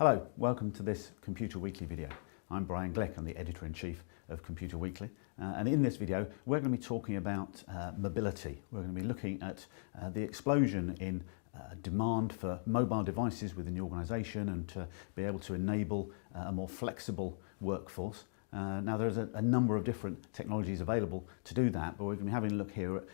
Hello, welcome to this Computer Weekly video. I'm Brian Glick, I'm the Editor-in-Chief of Computer Weekly, and in this video we're going to be talking about mobility. We're going to be looking at the explosion in demand for mobile devices within the organisation and to be able to enable a more flexible workforce. Now there's a number of different technologies available to do that, but we're going to be having a look here at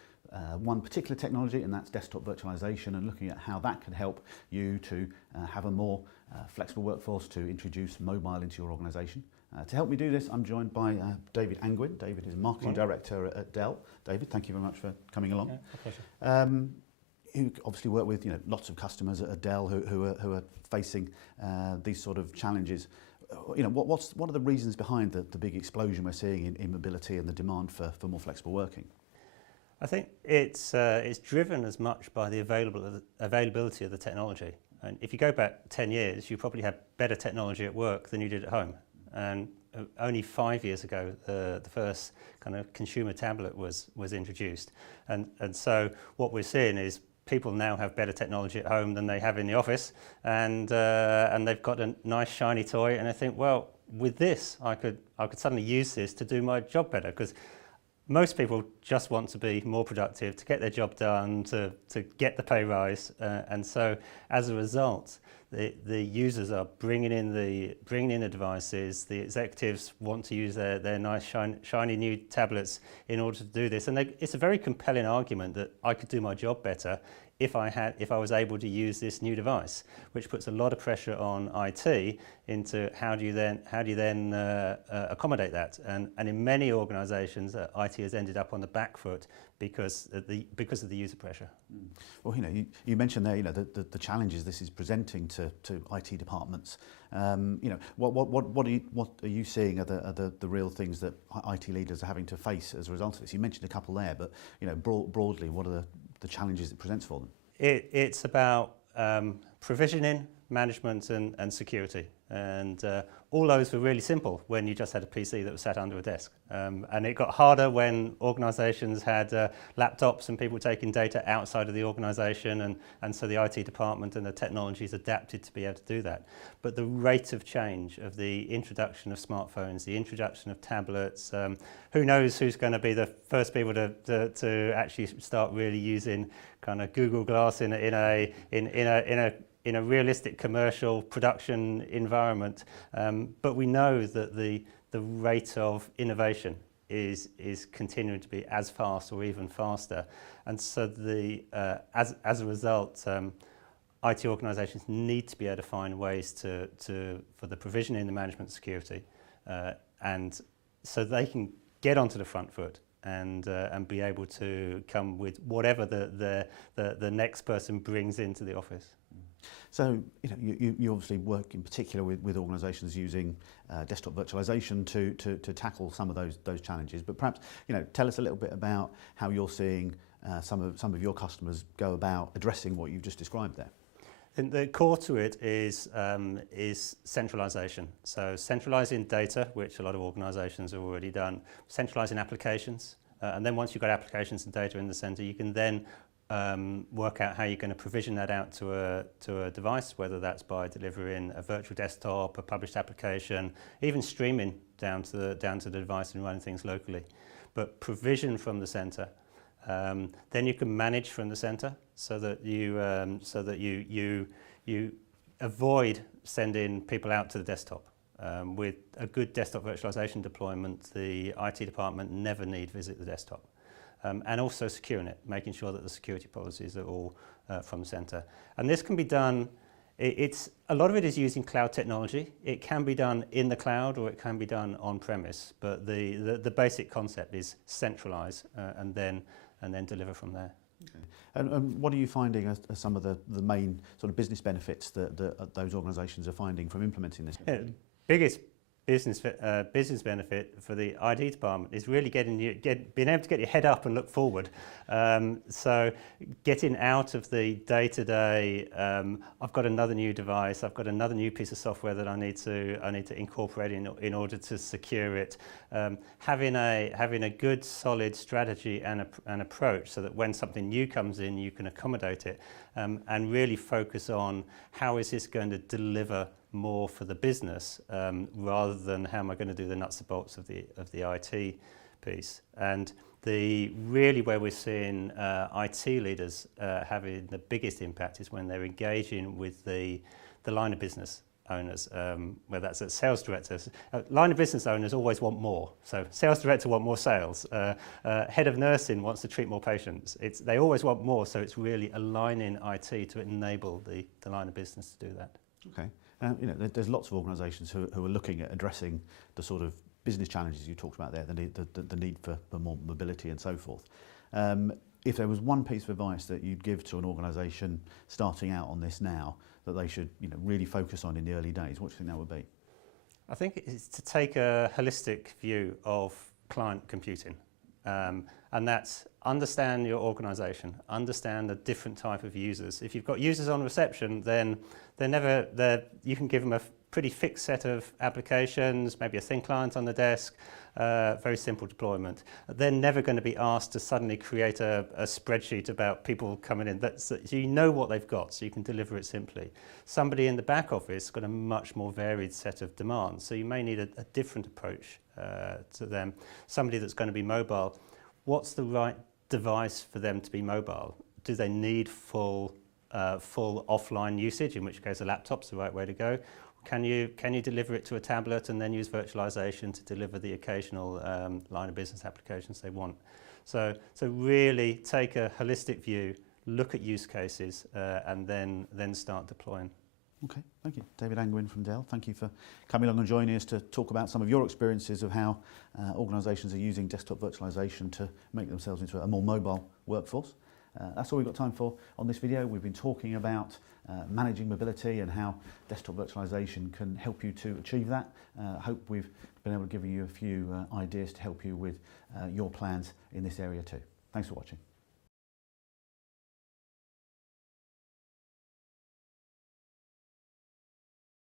one particular technology, and that's desktop virtualization, and looking at how that can help you to have a more flexible workforce, to introduce mobile into your organisation. To help me do this, I'm joined by David Angwin. David is Marketing Director at Dell. David, thank you very much for coming along. Yeah, a pleasure. You obviously work with lots of customers at Dell who are facing these sort of challenges. What are the reasons behind the big explosion we're seeing in mobility and the demand for more flexible working? I think it's driven as much by the availability of the technology. And if you go back 10 years, you probably had better technology at work than you did at home. And only 5 years ago, the first kind of consumer tablet was introduced. And so what we're seeing is people now have better technology at home than they have in the office, and they've got a nice shiny toy, and I think, well, with this, I could suddenly use this to do my job better, because most people just want to be more productive, to get their job done, to get the pay rise, and so as a result, the users are bringing in the devices. The executives want to use their nice shiny new tablets in order to do this, and it's a very compelling argument that I could do my job better if I was able to use this new device, which puts a lot of pressure on IT into how do you then accommodate that, and in many organisations IT has ended up on the back foot because of the user pressure. Well, you mentioned there the challenges this is presenting to IT departments. What are you seeing are the real things that IT leaders are having to face as a result of this? You mentioned a couple there, but broadly, what are the challenges it presents for them? It's about provisioning, management and security, and all those were really simple when you just had a PC that was sat under a desk, and it got harder when organisations had laptops and people taking data outside of the organisation, and so the IT department and the technologies adapted to be able to do that. But the rate of change of the introduction of smartphones, the introduction of tablets, who knows who's going to be the first people to actually start really using kind of Google Glass in a realistic commercial production environment, but we know that the rate of innovation is continuing to be as fast or even faster, and so as a result, IT organisations need to be able to find ways for the provisioning, the management, security, and so they can get onto the front foot and be able to come with whatever the next person brings into the office. So you obviously work in particular with organisations using desktop virtualization to tackle some of those challenges. But perhaps tell us a little bit about how you're seeing some of your customers go about addressing what you've just described there. And the core to it is centralisation. So centralising data, which a lot of organisations have already done, centralising applications, and then once you've got applications and data in the centre, you can then work out how you're going to provision that out to a device, whether that's by delivering a virtual desktop, a published application, even streaming down to the device and running things locally. But provision from the centre. Then you can manage from the centre, so that you avoid sending people out to the desktop. With a good desktop virtualization deployment, the IT department never need visit the desktop. And also securing it, making sure that the security policies are all from the centre. And this can be done, a lot of it is using cloud technology. It can be done in the cloud or it can be done on premise, but the basic concept is centralise and then deliver from there. Okay. And what are you finding as some of the main sort of business benefits that those organisations are finding from implementing this? Yeah, biggest business benefit for the IT department is really being able to get your head up and look forward. So getting out of the day-to-day, I've got another new device, I've got another new piece of software that I need to incorporate in order to secure it. Having a good solid strategy and approach, so that when something new comes in, you can accommodate it, and really focus on how is this going to deliver more for the business rather than how am I going to do the nuts and bolts of the IT piece. And really where we're seeing IT leaders having the biggest impact is when they're engaging with the line of business owners, whether that's at sales directors. Line of business owners always want more. So sales director want more sales. Head of nursing wants to treat more patients. They always want more, so it's really aligning IT to enable the line of business to do that. Okay. There's lots of organisations who are looking at addressing the sort of business challenges you talked about there, the need for more mobility and so forth. If there was one piece of advice that you'd give to an organisation starting out on this now that they should really focus on in the early days, what do you think that would be? I think it's to take a holistic view of client computing. And that's understand your organisation, understand the different type of users. If you've got users on reception, then you can give them a pretty fixed set of applications, maybe a thin client on the desk, very simple deployment. They're never going to be asked to suddenly create a spreadsheet about people coming in. So you know what they've got, so you can deliver it simply. Somebody in the back office has got a much more varied set of demands, so you may need a different approach to them. Somebody that's going to be mobile, what's the right device for them to be mobile? Do they need full offline usage, in which case a laptop's the right way to go? Can you deliver it to a tablet and then use virtualization to deliver the occasional line of business applications they want? So really take a holistic view, look at use cases, and then start deploying. Okay, thank you. David Angwin from Dell, thank you for coming along and joining us to talk about some of your experiences of how organisations are using desktop virtualization to make themselves into a more mobile workforce. That's all we've got time for on this video. We've been talking about managing mobility and how desktop virtualization can help you to achieve that. Hope we've been able to give you a few ideas to help you with your plans in this area too. Thanks for watching.